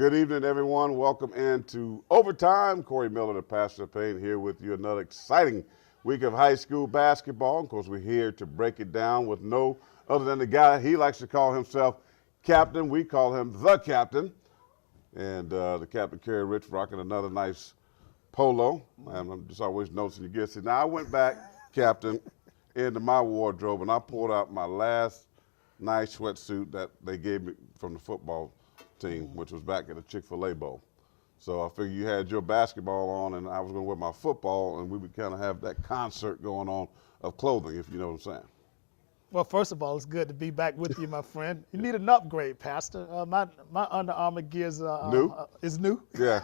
Good evening, everyone. Welcome into Overtime. Corey Miller, the Pastor of Pain, here with you. Another exciting week of high school basketball. Of course, we're here to break it down with no other than the guy he likes to call himself captain. We call him the captain. And the captain, Kerry Rich, rocking another nice polo. And I'm just always noticing you get it. Now, I went back, captain, into my wardrobe, and I pulled out my last nice sweatsuit that they gave me from the football team, which was back at the Chick-fil-A Bowl. So I figured you had your basketball on, and I was going to wear my football, and we would kind of have that concert going on of clothing, if you know what I'm saying. Well, first of all, it's good to be back with you, my friend. You need an upgrade, Pastor. My Under Armour gear is new. Yeah,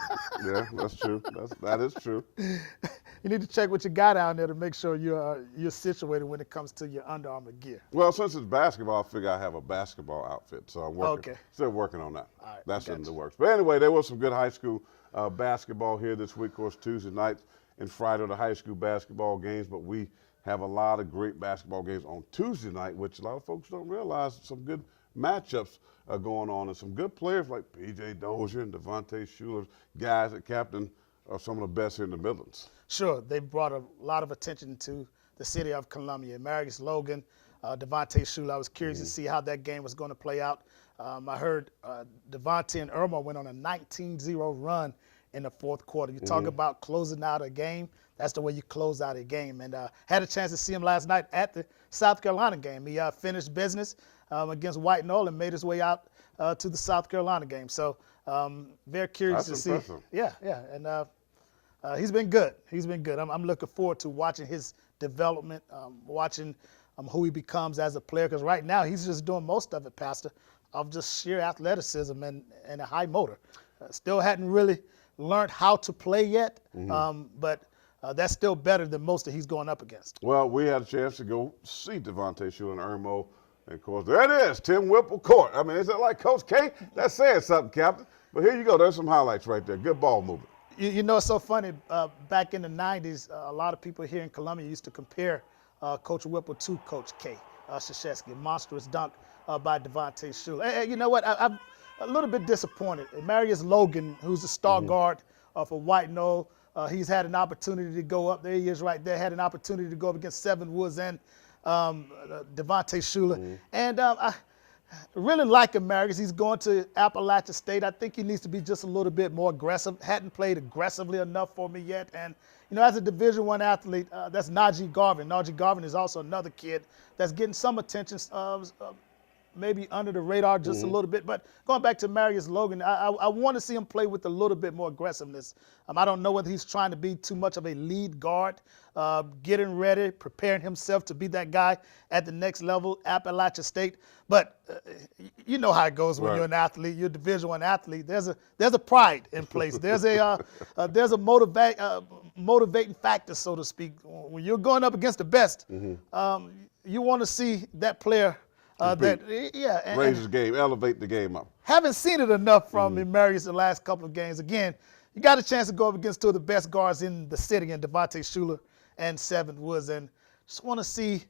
that's true. That is true. You need to check what you got down there to make sure you're situated when it comes to your Under Armour gear. Well, since it's basketball, I figure I have a basketball outfit, so I'm still working on that. All right, that's in the works. But anyway, there was some good high school basketball here this week. Of course, Tuesday night and Friday are the high school basketball games, but we have a lot of great basketball games on Tuesday night, which a lot of folks don't realize. Some good matchups are going on, and some good players like P.J. Dozier and Devontae Schuler, guys that captain are some of the best here in the Midlands. Sure, they brought a lot of attention to the city of Columbia. Marius Logan, Devontae Schuler. I was curious to see how that game was going to play out. I heard Devontae and Irma went on a 19-0 run in the fourth quarter. You talk about closing out a game. That's the way you close out a game. And had a chance to see him last night at the South Carolina game. He finished business against White Knoll and made his way out to the South Carolina game. So very curious That's to impressive. see. Yeah. And he's been good. I'm looking forward to watching his development, watching who he becomes as a player. Because right now he's just doing most of it, Pastor, of just sheer athleticism and a high motor. Still hadn't really learned how to play yet, but that's still better than most that he's going up against. Well, we had a chance to go see Devontae Schuler and Irmo. And, of course, there it is, Tim Whipple Court. I mean, is it like Coach K? That's saying something, Captain. But here you go. There's some highlights right there. Good ball movement. You know, it's so funny. Back in the 90s, a lot of people here in Columbia used to compare Coach Whipple to Coach K, Krzyzewski. Monstrous dunk by Devontae Schuler. And you know what? I'm a little bit disappointed. Marius Logan, who's a star guard for White Knoll, he's had an opportunity to go up. There he is right there. Had an opportunity to go up against Seven Woods and Devontae Schuler. And I really like him, Marius. He's going to Appalachia State. I think he needs to be just a little bit more aggressive. Hadn't played aggressively enough for me yet. And, you know, as a Division I athlete, that's Najee Garvin. Najee Garvin is also another kid that's getting some attention, maybe under the radar just a little bit. But going back to Marius Logan, I want to see him play with a little bit more aggressiveness. I don't know whether he's trying to be too much of a lead guard, getting ready, preparing himself to be that guy at the next level, Appalachia State. But you know how it goes when you're an athlete, you're a Division I athlete. There's a pride in place. There's a motivating factor, so to speak. When you're going up against the best, you want to see that player raise his game, elevate the game up. Haven't seen it enough from Marius the last couple of games. Again, you got a chance to go up against two of the best guards in the city, and Devontae Schuler and Seven Woods, and just want to see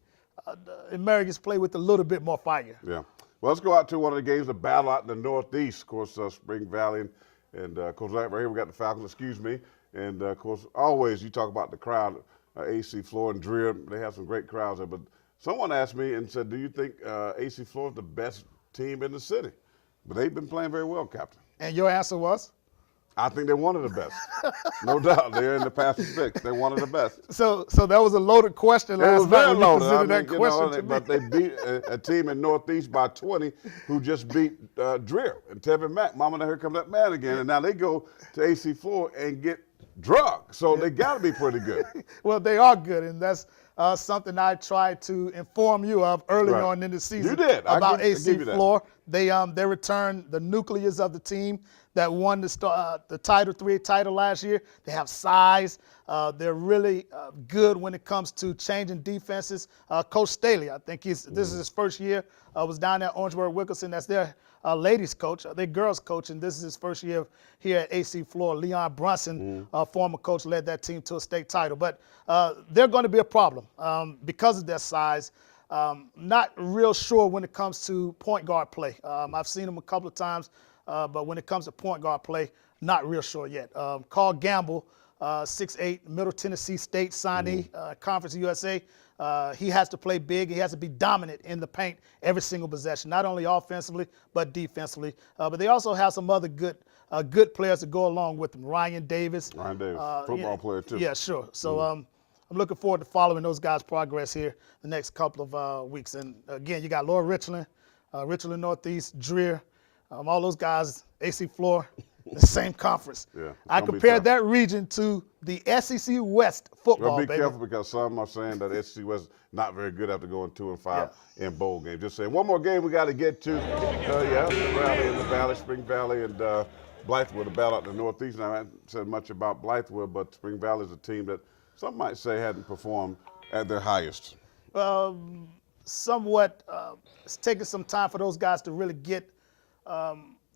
Marius play with a little bit more fire. Yeah. Well, let's go out to one of the games, the battle out in the Northeast. Of course, Spring Valley, and of course, right here we got the Falcons, and of course, always you talk about the crowd, AC Floor and Dreer, they have some great crowds there, but someone asked me and said, do you think AC Floor is the best team in the city? But they've been playing very well, Captain. And your answer was? I think they're one of the best. No doubt. They're in the Pacific. They're one of the best. So that was a loaded question last night when you presented that question to me. But they beat a team in Northeast by 20 who just beat Dreer and Tevin Mack. Mama, here come that man again. And now they go to AC Floor and get drugged. So they got to be pretty good. Well, they are good, and that's something I tried to inform you of early on in the season. You did. About AC Floor. They returned the nucleus of the team that won the Title III title last year. They have size. They're really good when it comes to changing defenses. Coach Staley, I think this is his first year, was down there at Orangeburg Wickelson. That's their ladies coach, their girls coach, and this is his first year here at AC Floor. Leon Brunson, former coach, led that team to a state title. But they're going to be a problem because of their size. Not real sure when it comes to point guard play. I've seen them a couple of times but when it comes to point guard play, not real sure yet. Carl Gamble, 6'8", Middle Tennessee State signee, Conference USA. He has to play big. He has to be dominant in the paint every single possession, not only offensively but defensively. But they also have some other good players to go along with him. Ryan Davis. Football player too. Yeah, sure. So I'm looking forward to following those guys' progress here the next couple of weeks. And again, you got Lower Richland, Richland Northeast, Dreer, all those guys, AC Floor, the same conference. Yeah, I compared that region to the SEC West football, be careful because some are saying that SEC West not very good after going 2-5 in bowl games. Just saying. One more game we got to get to. Raleigh in the Valley, Spring Valley, and Blythewood, the battle out in the Northeast. Now, I haven't said much about Blythewood, but Spring Valley is a team that some might say hadn't performed at their highest. Somewhat, it's taken some time for those guys to really get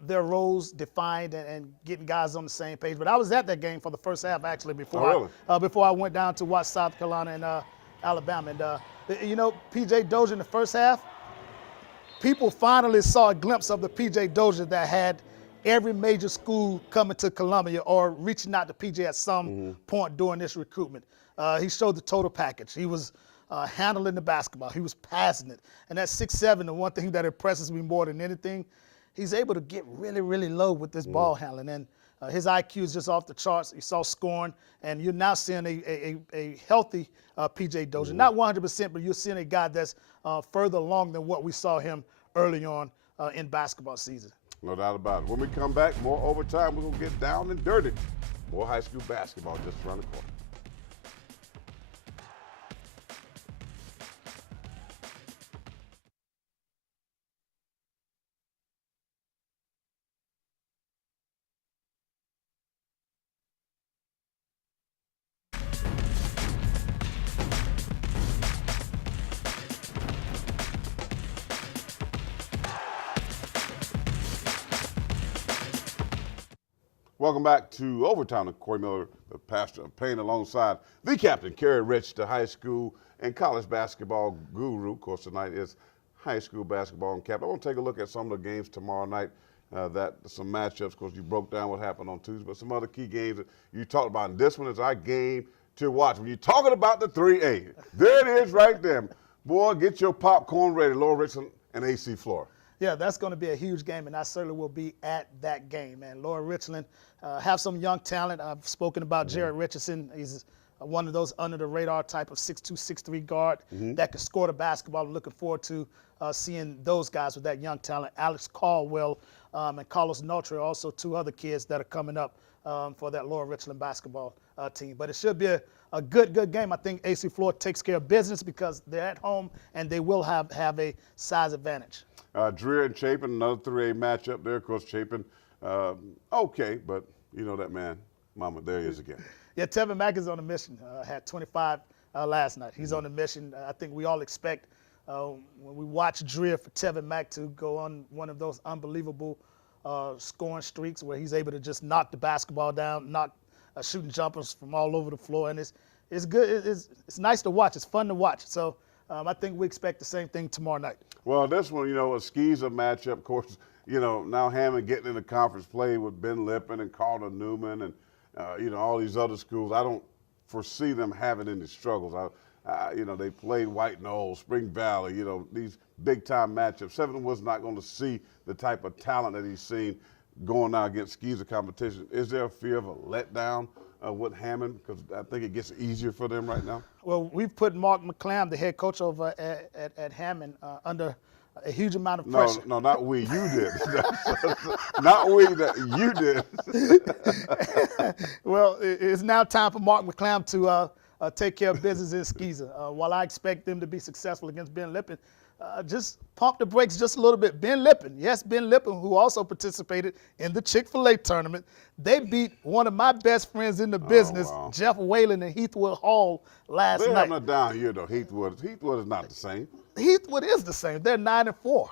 their roles defined and getting guys on the same page. But I was at that game for the first half, actually, before I went down to watch South Carolina and Alabama. And, you know, P.J. Dozier in the first half, people finally saw a glimpse of the P.J. Dozier that had every major school coming to Columbia or reaching out to PJ at some point during this recruitment. He showed the total package. He was handling the basketball. He was passing it. And at 6'7", the one thing that impresses me more than anything, he's able to get really, really low with this ball handling. And his IQ is just off the charts. You saw scoring, and you're now seeing a healthy P.J. Dozier. Not 100%, but you're seeing a guy that's further along than what we saw him early on in basketball season. No doubt about it. When we come back, more overtime. We're going to get down and dirty. More high school basketball just around the corner. Welcome back to Overtime with Corey Miller, the pastor of Payne, alongside the captain, Kerry Rich, the high school and college basketball guru. Of course, tonight is high school basketball and cap. I want to take a look at some of the games tomorrow night, some matchups. Of course, you broke down what happened on Tuesday, but some other key games that you talked about. And this one is our game to watch. When you're talking about the 3A, there it is right there. Boy, get your popcorn ready, Lower Richland and AC Floor. Yeah, that's going to be a huge game, and I certainly will be at that game. And Lower Richland have some young talent. I've spoken about Jared Richardson. He's one of those under-the-radar type of 6'2", 6'3" guard that can score the basketball. I'm looking forward to seeing those guys with that young talent. Alex Caldwell and Carlos Notre, also two other kids that are coming up for that Lower Richland basketball team. But it should be a good game. I think AC Floor takes care of business because they're at home and they will have a size advantage. Dreer and Chapin, another 3A matchup there. Of course, Chapin, okay, but you know that man, Mama, there he is again. Yeah, Tevin Mack is on a mission. Had 25 last night. He's on a mission. I think we all expect when we watch Dreer for Tevin Mack to go on one of those unbelievable scoring streaks where he's able to just knock the basketball down, knock shooting jumpers from all over the floor, and it's good. It's nice to watch. It's fun to watch. So I think we expect the same thing tomorrow night. Well, this one, you know, a Skeezer matchup. Of course, you know, now Hammond getting in the conference play with Ben Lippin and Carter Newman and, you know, all these other schools. I don't foresee them having any struggles. You know, they played White Knoll, Spring Valley, you know, these big-time matchups. Seven was not going to see the type of talent that he's seen going now against Skeezer competition. Is there a fear of a letdown with Hammond? Because I think it gets easier for them right now. Well, we've put Mark McClam, the head coach over at Hammond, under a huge amount of pressure. No, not we. You did. Not we. That you did. Well, it's now time for Mark McClam to take care of business in Skeezer. While I expect them to be successful against Ben Lippin, just pump the brakes just a little bit. Ben Lippin, yes, Ben Lippin, who also participated in the Chick-fil-A tournament. They beat one of my best friends in the business, Jeff Whalen and Heathwood Hall last night. They're having a down year, though, Heathwood. Heathwood is not the same. Heathwood is the same. They're 9-4.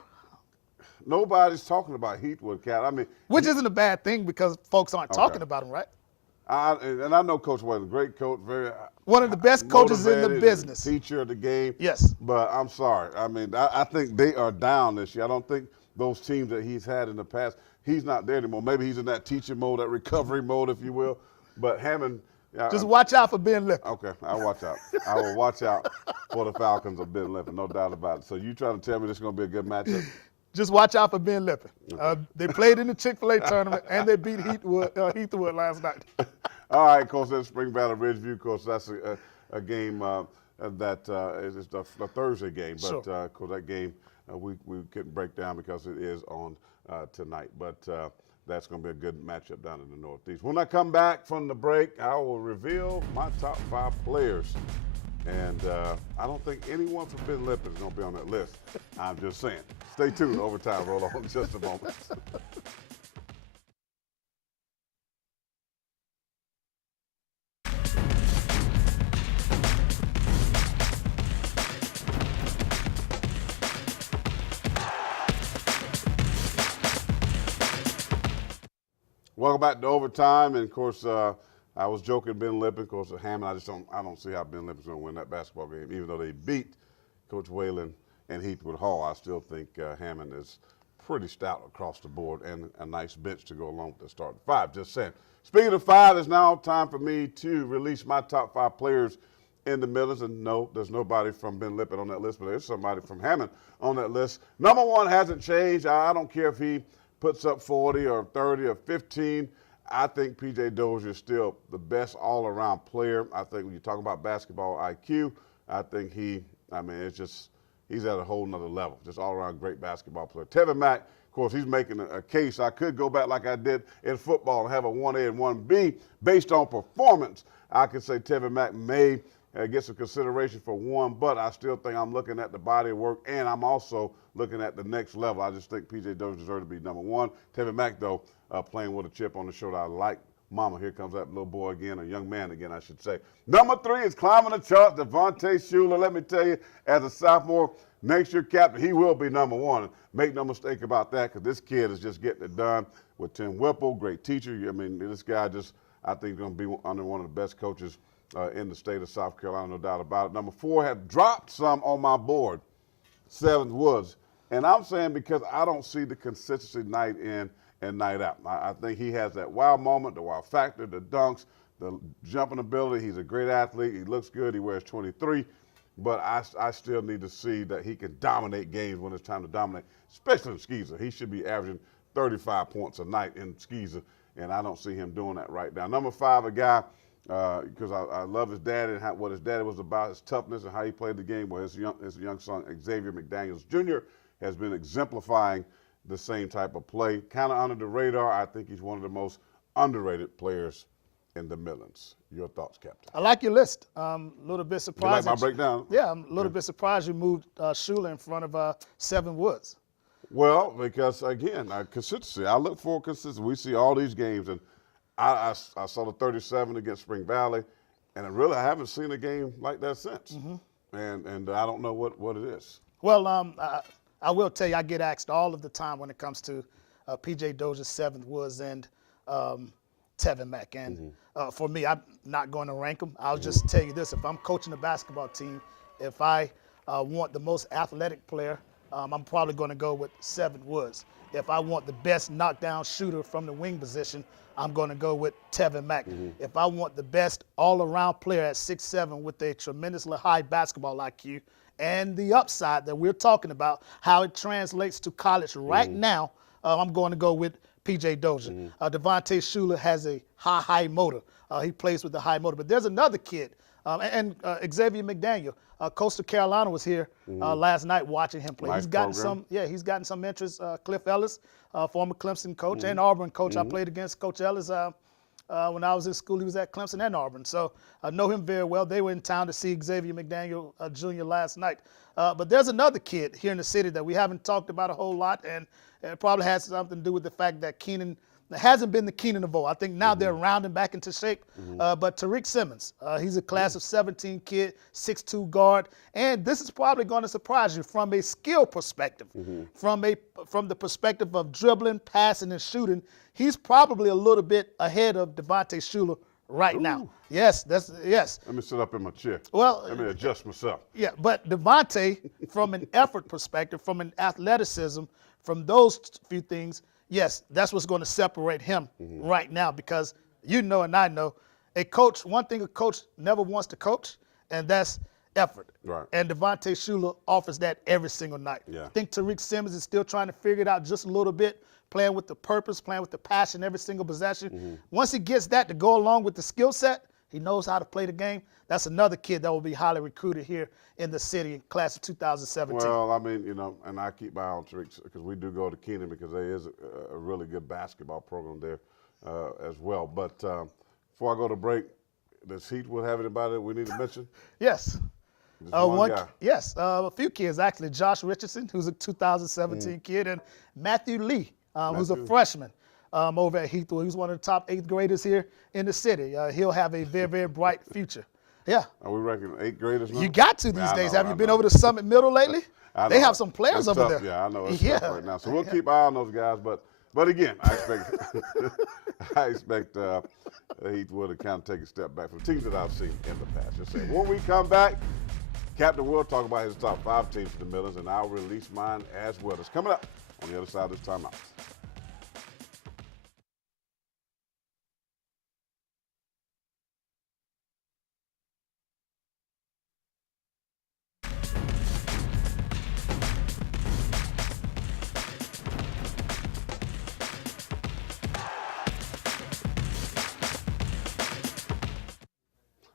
Nobody's talking about Heathwood, Cat. I mean, which isn't a bad thing because folks aren't talking about him, right? And I know Coach Whalen, great coach, very one of the best coaches in the business. Teacher of the game. Yes. But I'm sorry. I mean, I think they are down this year. I don't think those teams that he's had in the past. he's not there anymore. Maybe he's in that teaching mode, that recovery mode, if you will. But Hammond. Just watch out for Ben Lippen. Okay, I'll watch out. I will watch out for the Falcons of Ben Lippen, no doubt about it. So you trying to tell me this is going to be a good matchup? Just watch out for Ben Lippen. Okay. They played in the Chick-fil-A tournament, and they beat Heathwood last night. All right, of course, that's Spring Valley Ridgeview. Of course, that's a game that is the Thursday game. But, sure. Of course, that game we couldn't break down because it is on tonight. But that's going to be a good matchup down in the Northeast. When I come back from the break, I will reveal my top 5 players. And I don't think anyone from Ben Lippen is going to be on that list. I'm just saying. Stay tuned. Overtime roll on in just a moment. Welcome back to Overtime, and of course, I was joking Ben Lippen. Of course, Hammond. I don't see how Ben Lippen's going to win that basketball game, even though they beat Coach Whalen and Heathwood Hall. I still think Hammond is pretty stout across the board, and a nice bench to go along with the starting 5. Just saying. Speaking of 5, it's now time for me to release my top 5 players in the Millers, and no, there's nobody from Ben Lippen on that list, but there's somebody from Hammond on that list. Number 1 hasn't changed. I don't care if he puts up 40 or 30 or 15. I think P.J. Dozier is still the best all-around player. I think when you talk about basketball IQ, I think he's at a whole nother level. Just all-around great basketball player. Tevin Mack, of course, he's making a case. I could go back like I did in football and have a 1A and 1B based on performance. I could say Tevin Mack may get some consideration for 1, but I still think I'm looking at the body of work, and I'm also looking at the next level. I just think P.J. Dozier deserves to be number 1. Tevin Mack, though, playing with a chip on the shoulder. I like mama. Here comes that little boy again, a young man again, I should say. Number 3 is climbing the charts, Devontae Shuler. Let me tell you, as a sophomore, next year captain, he will be number 1. Make no mistake about that, because this kid is just getting it done with Tim Whipple, great teacher. I mean, this guy I think, is going to be under one of the best coaches in the state of South Carolina, no doubt about it. Number 4, have dropped some on my board, 7th Woods. And I'm saying because I don't see the consistency night in and night out. I think he has that wow moment, the wow factor, the dunks, the jumping ability. He's a great athlete. He looks good. He wears 23. But I still need to see that he can dominate games when it's time to dominate, especially in Skeezer. He should be averaging 35 points a night in Skeezer, and I don't see him doing that right now. Number 5, a guy, because I love his dad and what his daddy was about, his toughness and how he played the game. Well, his young son, Xavier McDaniels Jr., has been exemplifying the same type of play. Kind of under the radar. I think he's one of the most underrated players in the Millens. Your thoughts, Captain? I like your list. A little bit surprised. You like my breakdown? Yeah, I'm a little bit surprised you moved Shuler in front of 7 Woods. Well, because, again, consistency. I look for consistency. We see all these games, and I saw the 37 against Spring Valley, and I haven't seen a game like that since. Mm-hmm. And I don't know what it is. Well, I will tell you, I get asked all of the time when it comes to P.J. Dozier, 7th Woods, and Tevin Mack. And for me, I'm not going to rank them. I'll just tell you this. If I'm coaching a basketball team, if I want the most athletic player, I'm probably going to go with 7th Woods. If I want the best knockdown shooter from the wing position, I'm going to go with Tevin Mack. If I want the best all-around player at 6'7" with a tremendously high basketball IQ and the upside that we're talking about, how it translates to college right now, I'm going to go with P.J. Dozier. Devontae Shuler has a high motor. He plays with the high motor. But there's another kid, and Xavier McDaniel. Coastal Carolina was here last night watching him play. Nice He's gotten program. he's gotten some interest. Cliff Ellis, former Clemson coach and Auburn coach. I played against Coach Ellis when I was in school. He was at Clemson and Auburn, so I know him very well. They were in town to see Xavier McDaniel Jr. last night. But there's another kid here in the city that we haven't talked about a whole lot, and it probably has something to do with the fact that Keenan hasn't been the Keenan of old. I think now they're rounding back into shape. But Tariq Simmons, he's a class of 17 kid, 6'2" guard, and this is probably going to surprise you from a skill perspective, from the perspective of dribbling, passing, and shooting. He's probably a little bit ahead of Devontae Shuler right now. Yes, yes. Let me sit up in my chair. Well, let me adjust myself. Yeah, but Devontae, from an effort perspective, from an athleticism, from those few things, yes, that's what's going to separate him right now, because you know and I know a coach, one thing a coach never wants to coach, and that's effort. Right. And Devontae Shuler offers that every single night. Yeah. I think Tariq Simmons is still trying to figure it out just a little bit, playing with the purpose, playing with the passion every single possession. Once he gets that to go along with the skill set, he knows how to play the game. That's another kid that will be highly recruited here in the city in class of 2017. Well, I mean, and I keep my eye on Tariq because we do go to Keenan because there is a really good basketball program there as well. But before I go to break, does Heathwood have anybody that we need to mention? Yes. Just one guy. Yes, a few kids actually. Josh Richardson, who's a 2017 kid, and Matthew Lee, who's a freshman over at Heathwood. He's one of the top 8th graders here in the city. He'll have a very, very bright future. Yeah. Are we ranking 8th graders now? You got to these days. Have you been over to Summit Middle lately? They have some players over there. Yeah, I know it's tough right now. So we'll keep an eye on those guys. But again, I expect Heathwood to kind of take a step back from teams that I've seen in the past. Just say, when we come back, Captain will talk about his top 5 teams for the Millers, and I'll release mine as well. It's coming up on the other side of this timeout.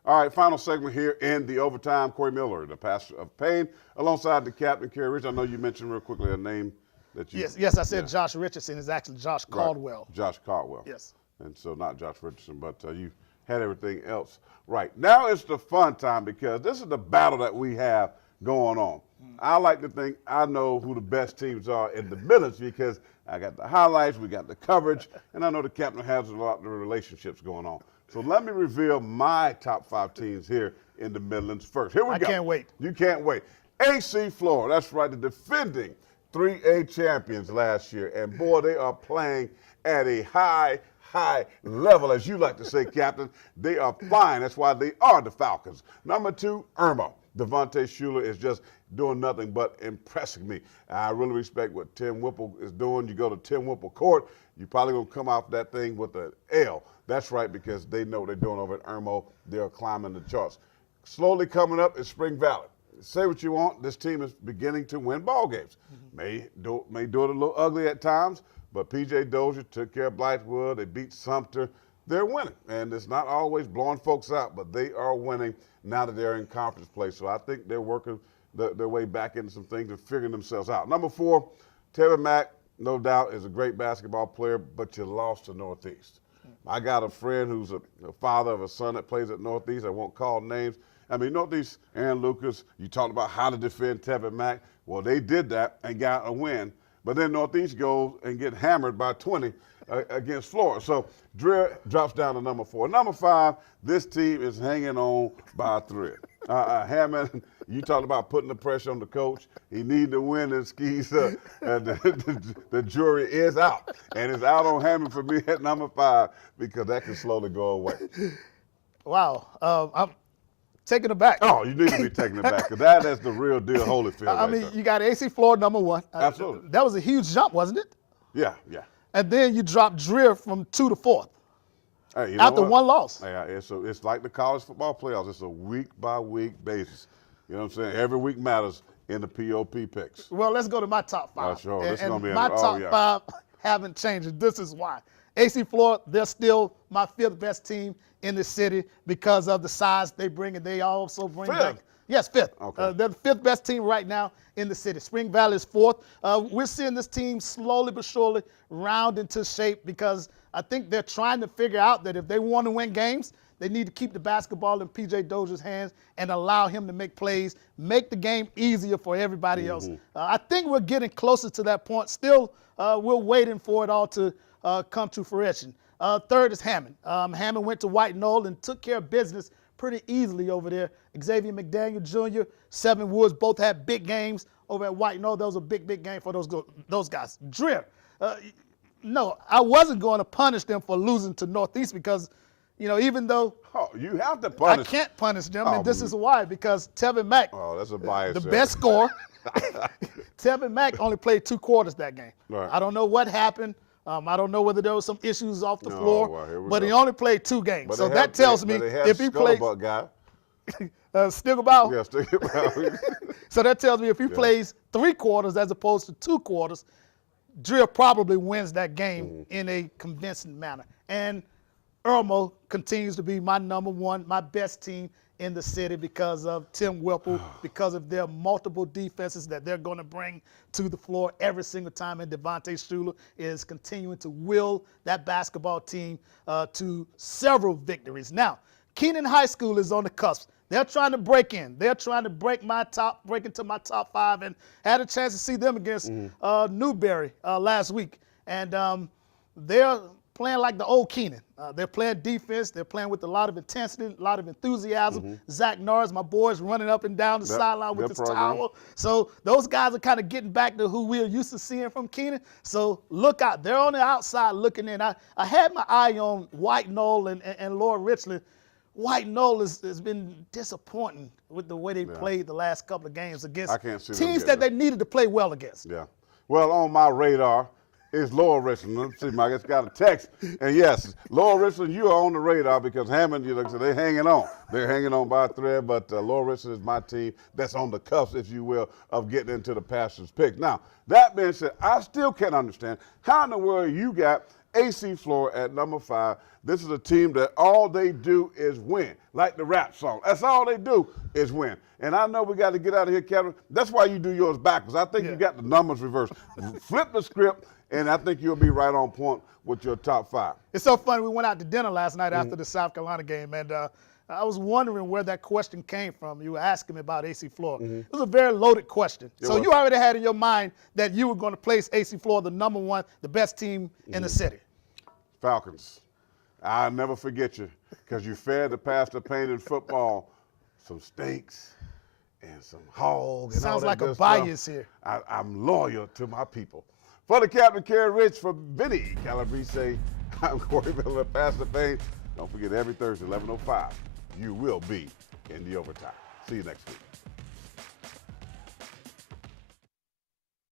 All right, final segment here in the overtime. Corey Miller, the pastor of Payne, alongside the captain, Kerry Rich. I know you mentioned real quickly a name that you. Yes, I said Josh Richardson is actually Josh Caldwell. Right. Josh Caldwell. Yes. And so not Josh Richardson, but you had everything else right. Now it's the fun time because this is the battle that we have going on. I like to think I know who the best teams are in the Midlands because I got the highlights, we got the coverage, and I know the captain has a lot of relationships going on. So let me reveal my top 5 teams here in the Midlands first. Here we go. I can't wait. You can't wait. AC Florida, that's right, the defending 3A champions last year. And boy, they are playing at a high level, as you like to say, Captain. They are flying. That's why they are the Falcons. Number 2, Irma. Devontae Shuler is just doing nothing but impressing me. I really respect what Tim Whipple is doing. You go to Tim Whipple Court, you're probably going to come off that thing with an L. That's right, because they know what they're doing over at Irmo. They're climbing the charts. Slowly coming up is Spring Valley. Say what you want, this team is beginning to win ball games. May do it a little ugly at times, but P.J. Dozier took care of Blythewood. They beat Sumter. They're winning, and it's not always blowing folks out, but they are winning now that they're in conference play. So I think they're working their way back into some things and figuring themselves out. Number 4, Tevin Mack, no doubt, is a great basketball player, but you lost to Northeast. I got a friend who's a father of a son that plays at Northeast. I won't call names. I mean, Northeast, Aaron Lucas, you talked about how to defend Tevin Mack. Well, they did that and got a win. But then Northeast goes and get hammered by 20 against Florida. So Dreer drops down to number 4. Number 5, this team is hanging on by a thread. Hammond, you talked about putting the pressure on the coach. He needs to win and skis up. And the jury is out. And it's out on Hammond for me at number 5 because that can slowly go away. Wow. I'm taken aback. Oh, you need to be taken aback because that is the real deal Holyfield. I mean, you got AC Florida number 1. Absolutely. That was a huge jump, wasn't it? Yeah. And then you dropped Dreer from 2 to 4th. Hey, after one loss. Yeah, it's like the college football playoffs. It's a week-by-week basis. You know what I'm saying? Every week matters in the POP picks. Well, let's go to my top 5. Sure. And my top 5 haven't changed. This is why. AC Florida, they're still my 5th best team in the city because of the size they bring, and they also bring back. Yes, 5th. Okay. They're the 5th best team right now in the city. Spring Valley is 4th. We're seeing this team slowly but surely round into shape because I think they're trying to figure out that if they want to win games, they need to keep the basketball in P.J. Dozier's hands and allow him to make plays, make the game easier for everybody else. I think we're getting closer to that point. Still, we're waiting for it all to come to fruition. 3rd is Hammond. Hammond went to White Knoll and took care of business pretty easily over there. Xavier McDaniel Jr., Seven Woods both had big games over at White Knoll. That was a big game for those guys. Dreer, no, I wasn't going to punish them for losing to Northeast because, even though you have to punish. I can't punish them, and this is why, because Tevin Mack, that's a bias, the best scorer, Tevin Mack only played 2 quarters that game. Right. I don't know what happened, I don't know whether there was some issues off the No, floor, well, here we but go. he only played 2 games. But So they that have- tells they- me but they have if he plays Scuttlebutt guy. Stigglebauer, Yeah, Stigglebauer. so that tells me if he plays 3 quarters as opposed to 2 quarters, Drill probably wins that game in a convincing manner. And Irmo continues to be my number 1, my best team in the city because of Tim Whipple, because of their multiple defenses that they're going to bring to the floor every single time. And Devontae Shuler is continuing to will that basketball team to several victories. Now, Kenan High School is on the cusp. They're trying to break in. They're trying to break into my top 5, and had a chance to see them against Newberry last week. And they're playing like the old Kenan. They're playing defense. They're playing with a lot of intensity, a lot of enthusiasm. Zach Norris, my boy's running up and down the sideline with his towel. So those guys are kind of getting back to who we're used to seeing from Kenan. So look out. They're on the outside looking in. I had my eye on White Knoll and Laura Richland. White Knoll has been disappointing with the way they played the last couple of games against teams that they needed to play well against. Yeah. Well, on my radar is Laura Richland. Let's see, I just got a text. And yes, Laura Richland, you are on the radar because Hammond, you know, so they're hanging on. They're hanging on by a thread, but Laura Richland is my team that's on the cusp, if you will, of getting into the Pastors' pick. Now, that being said, I still can't understand how in the world you got AC Flora at number 5. This is a team that all they do is win, like the rap song. That's all they do is win. And I know we got to get out of here, Kevin. That's why you do yours backwards. I think you got the numbers reversed. Flip the script, and I think you'll be right on point with your top 5. It's so funny. We went out to dinner last night after the South Carolina game, and I was wondering where that question came from. You were asking me about AC Flora. It was a very loaded question. So you already had in your mind that you were going to place AC Flora the number 1, the best team in the city. Falcons. I'll never forget you because you fed the Pastor Payne in football some steaks and some hogs. Sounds like a bias here. I'm loyal to my people. For the Captain Kerry Rich, for Vinny Calabrese, I'm Corey Miller, Pastor Payne. Don't forget every Thursday, 11:05, you will be in the overtime. See you next week.